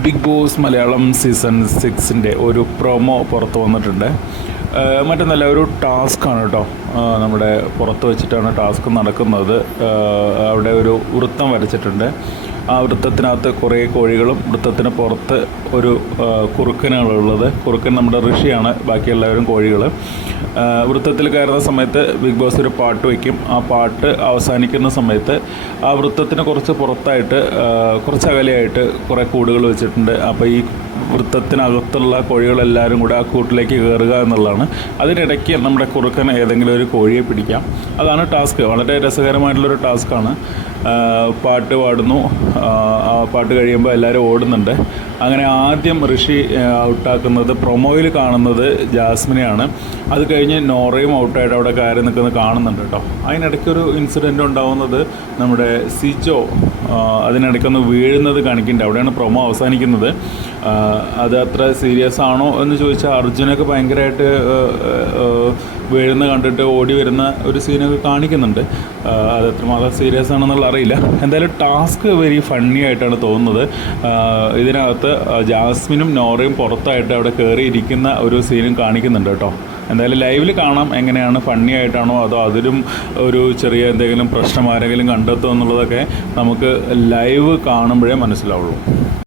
Big boss Malayalam season 6ൻ്റെ ഒരു promo പുറത്ത് വന്നിട്ടുണ്ട്. മറ്റൊന്നല്ല, ഒരു ടാസ്ക്കാണ് കേട്ടോ. നമ്മുടെ പുറത്ത് വെച്ചിട്ടാണ് ടാസ്ക് നടക്കുന്നത്. അവിടെ ഒരു വൃത്തം വരച്ചിട്ടുണ്ട്. ആ വൃത്തത്തിനകത്ത് കുറേ കോഴികളും വൃത്തത്തിന് പുറത്ത് ഒരു കുറുക്കനാണുള്ളത്. കുറുക്കൻ നമ്മുടെ ഋഷിയാണ്, ബാക്കി എല്ലാവരും കോഴികൾ. വൃത്തത്തിൽ കയറുന്ന സമയത്ത് ബിഗ് ബോസ് ഒരു പാട്ട് വയ്ക്കും. ആ പാട്ട് അവസാനിക്കുന്ന സമയത്ത് ആ വൃത്തത്തിന് കുറച്ച് പുറത്തായിട്ട് കുറച്ച് അകലെയായിട്ട് കുറേ കൂടുകൾ വെച്ചിട്ടുണ്ട്. അപ്പോൾ ഈ വൃത്തത്തിനകത്തുള്ള കോഴികളെല്ലാവരും കൂടെ ആ കൂട്ടിലേക്ക് കയറുക എന്നുള്ളതാണ്. അതിനിടയ്ക്ക് നമ്മുടെ കുറുക്കൻ ഏതെങ്കിലും ഒരു കോഴിയെ പിടിക്കാം. അതാണ് ടാസ്ക്. വളരെ രസകരമായിട്ടുള്ളൊരു ടാസ്ക്കാണ്. പാട്ട് പാടുന്നു. ആ പാട്ട് കഴിയുമ്പോൾ എല്ലാവരും ഓടുന്നുണ്ട്. അങ്ങനെ ആദ്യം ഋഷി ഔട്ടാക്കുന്നത് പ്രൊമോയിൽ കാണുന്നത് ജാസ്മിനെയാണ്. അത് കഴിഞ്ഞ് നോറയും ഔട്ടായിട്ട് അവിടെ കയറി നിൽക്കുന്നത് കാണുന്നുണ്ട് കേട്ടോ. അതിനിടയ്ക്കൊരു ഇൻസിഡൻറ്റ് ഉണ്ടാകുന്നത് നമ്മുടെ സിജോ അതിനിടയ്ക്കൊന്ന് വീഴുന്നത് കാണിക്കുന്നുണ്ട്. അവിടെയാണ് പ്രൊമോ അവസാനിക്കുന്നത്. അത് അത്ര സീരിയസ് ആണോ എന്ന് ചോദിച്ചാൽ അർജുനൊക്കെ ഭയങ്കരമായിട്ട് വീഴുന്ന കണ്ടിട്ട് ഓടി വരുന്ന ഒരു സീനൊക്കെ കാണിക്കുന്നുണ്ട്. അത് എത്രമാത്രം സീരിയസ് ആണെന്നുള്ള അറിയില്ല. എന്തായാലും ടാസ്ക് വെരി ഫണ്ണി ആയിട്ടാണ് തോന്നുന്നത്. ഇതിനകത്ത് ജാസ്മിനും നോറയും പുറത്തായിട്ട് അവിടെ കയറിയിരിക്കുന്ന ഒരു സീനും കാണിക്കുന്നുണ്ട് കേട്ടോ. എന്തായാലും ലൈവിൽ കാണാം എങ്ങനെയാണ്, ഫണ്ണി ആയിട്ടാണോ അതോ അതിലും ഒരു ചെറിയ എന്തെങ്കിലും പ്രശ്നം ആരെങ്കിലും കണ്ടെത്തുമോ എന്നുള്ളതൊക്കെ നമുക്ക് ലൈവ് കാണുമ്പോഴേ മനസ്സിലാവുള്ളൂ.